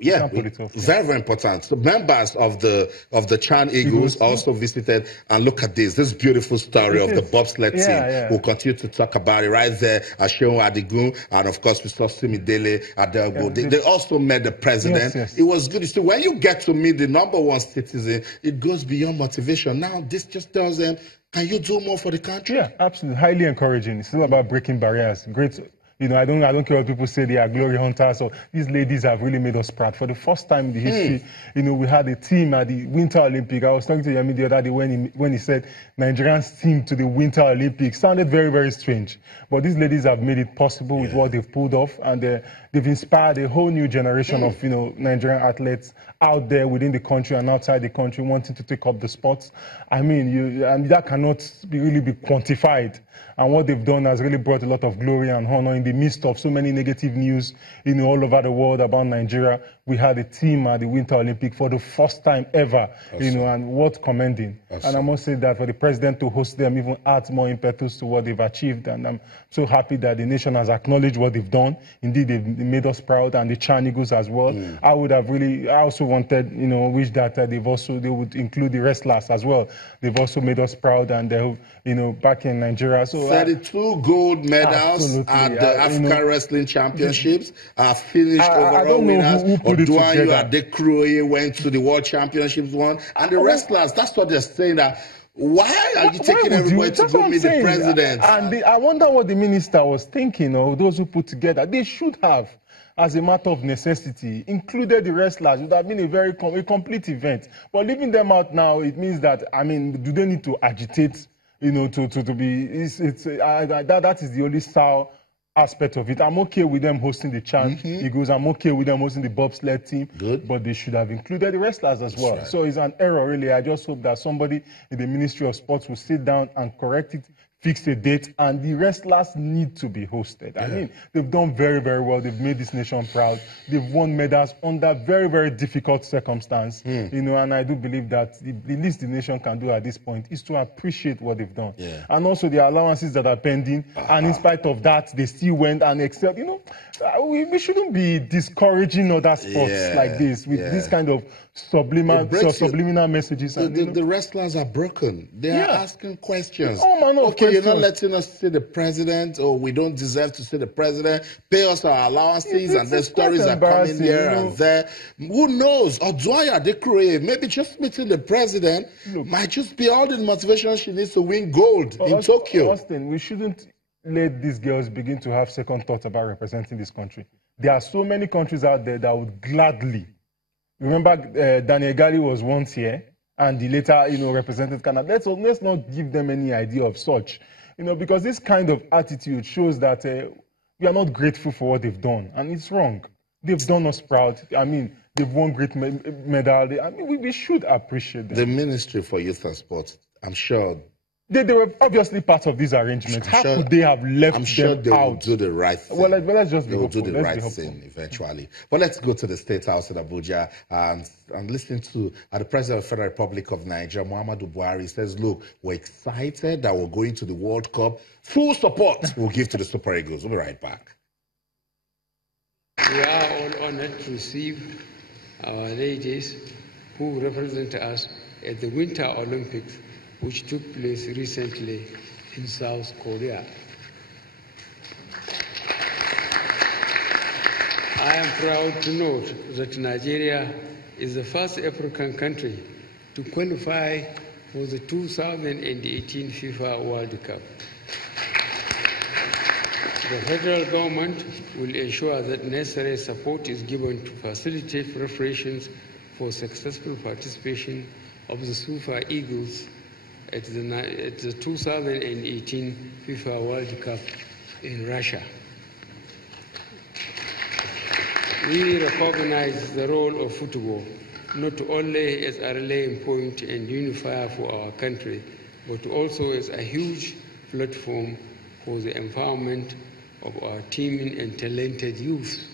Yeah, very, very important. So members of the Chan Eagles also visited, and look at this beautiful story of the bobsled team. We'll continue to talk about it right there. Asheun Adigun, and of course we saw Simidele Adelgo. They also met the president. Yes. It was good. So when you get to meet the #1 citizen, it goes beyond motivation. Now this just tells them, can you do more for the country? Yeah, absolutely. Highly encouraging. It's all about breaking barriers. Great. You know, I don't care what people say they are glory hunters. Or these ladies have really made us proud. For the first time in the history, you know, we had a team at the Winter Olympic. I was talking to Yemi the other day when he said Nigerians team to the Winter Olympics. Sounded very, very strange. But these ladies have made it possible with what they've pulled off, and they've inspired a whole new generation of, you know, Nigerian athletes out there within the country and outside the country wanting to take up the sports. I mean, that cannot really be quantified. And what they've done has really brought a lot of glory and honor in the midst of so many negative news, you know, all over the world about Nigeria. We had a team at the Winter Olympic for the first time ever, you know, and worth commending. And I must say that for the president to host them even adds more impetus to what they've achieved. And I'm so happy that the nation has acknowledged what they've done. Indeed, they've made us proud, and the Chan Eagles as well. I also wanted, you know, wish that they would include the wrestlers as well. They've also made us proud, and they're, you know, back in Nigeria. So 32 gold medals at the African Wrestling Championships. Finished overall winners. Oduayo Adekroye went to the World Championships won. And the wrestlers, that's what they're saying, that why are you taking everybody to go meet the president? And I wonder what the minister was thinking, or those who put together. They should have, as a matter of necessity, included the wrestlers. It would have been a complete event. But leaving them out now, it means that, I mean, do they need to agitate, you know, to be, that is the only sour aspect of it. I'm okay with them hosting the Chan Eagles. I'm okay with them hosting the bobsled team. Good. But they should have included the wrestlers as well. Right. So it's an error, really. I just hope that somebody in the Ministry of Sports will sit down and correct it, fix a date, and the wrestlers need to be hosted. I mean, they've done very, very well. They've made this nation proud. They've won medals under very, very difficult circumstances. You know, and I do believe that the least the nation can do at this point is to appreciate what they've done. And also the allowances that are pending. And in spite of that, they still went and excelled. You know, we shouldn't be discouraging other sports like this with this kind of subliminal messages. The wrestlers are broken. They are asking questions. Okay, you're not letting us see the president, or we don't deserve to see the president. Pay us our allowances, and the stories are coming here and there. Who knows? Oduayo Adekroye, maybe just meeting the president might just be all the motivation she needs to win gold in Tokyo. Austin, we shouldn't let these girls begin to have second thoughts about representing this country. There are so many countries out there that would gladly. Remember, Daniel Gali was once here, and he later, you know, represented Canada. Let's not give them any idea of such, you know, because this kind of attitude shows that we are not grateful for what they've done, and it's wrong. They've done us proud. I mean, they've won great medal. I mean, we should appreciate them. The Ministry for Youth and Sports, I'm sure. They were obviously part of these arrangements. How could they have left them out? I'm sure they will do the right thing. Well, let's just be hopeful. They will do the right thing eventually. But let's go to the State House in Abuja and listen to the President of the Federal Republic of Nigeria, Muhammadu Buhari, says, look, we're excited that we're going to the World Cup. Full support we'll give to the Super Eagles. We'll be right back. We are all honored to receive our ladies who represent us at the Winter Olympics, which took place recently in South Korea. I am proud to note that Nigeria is the first African country to qualify for the 2018 FIFA World Cup. The federal government will ensure that necessary support is given to facilitate preparations for successful participation of the Super Eagles at the 2018 FIFA World Cup in Russia. We recognize the role of football, not only as a rallying point and unifier for our country, but also as a huge platform for the empowerment of our teaming and talented youth.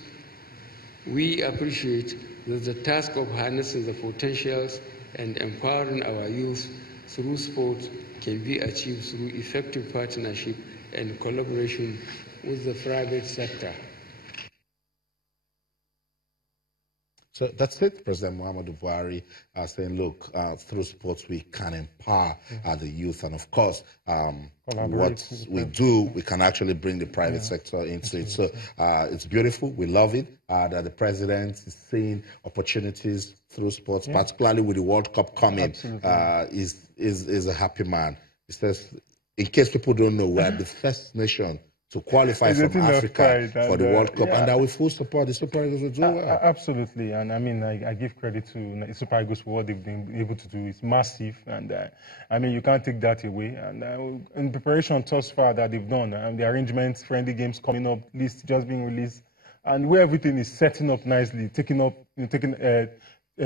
We appreciate that the task of harnessing the potentials and empowering our youth through sport can be achieved through effective partnership and collaboration with the private sector. So that's it. President Muhammadu Buhari saying, look, through sports, we can empower the youth. And of course, what we do, we can actually bring the private sector into it. So it's beautiful. We love it that the president is seeing opportunities through sports, particularly with the World Cup coming. Is a happy man. He says, in case people don't know, we are the first nation to qualify from Africa for the World Cup, and that we full support the Super Eagles to do well. Absolutely, and I mean, I give credit to the Super Eagles for what they've been able to do. It's massive, and I mean, you can't take that away. And in preparation thus far that they've done, and the arrangements, friendly games coming up, list just being released, and where everything is setting up nicely,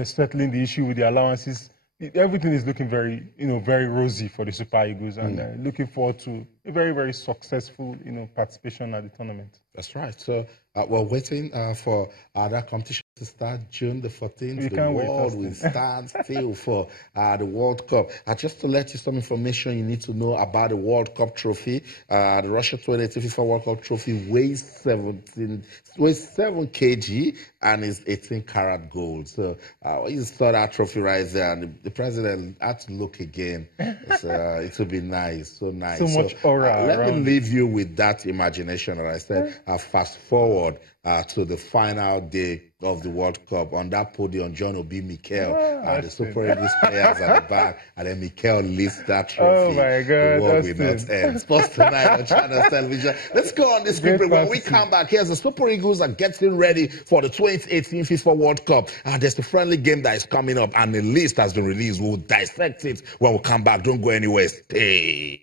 settling the issue with the allowances. Everything is looking very, very rosy for the Super Eagles, and looking forward to a very, very successful, participation at the tournament. That's right. So we're waiting for that competition to start June the 14th. The world will stand still for the World Cup. Just to let you some information you need to know about the World Cup trophy. The Russia 2018 FIFA World Cup trophy weighs 7 kg and is 18 karat gold. So you saw that trophy right there, and the president had to look again. It would be nice, so nice. So much aura. Let me leave you with that imagination that I said. Fast forward to the final day of the World Cup. On that podium, John Obi Mikel, the Super Eagles players at the back, and then Mikel lifts that trophy. Oh my God, the world will not end. Sports Tonight on Channel Television. Let's go on this quick break. When we come back, here's the Super Eagles are getting ready for the 2018 FIFA World Cup. There's a friendly game that is coming up, and the list has been released. We'll dissect it when we come back. Don't go anywhere. Stay.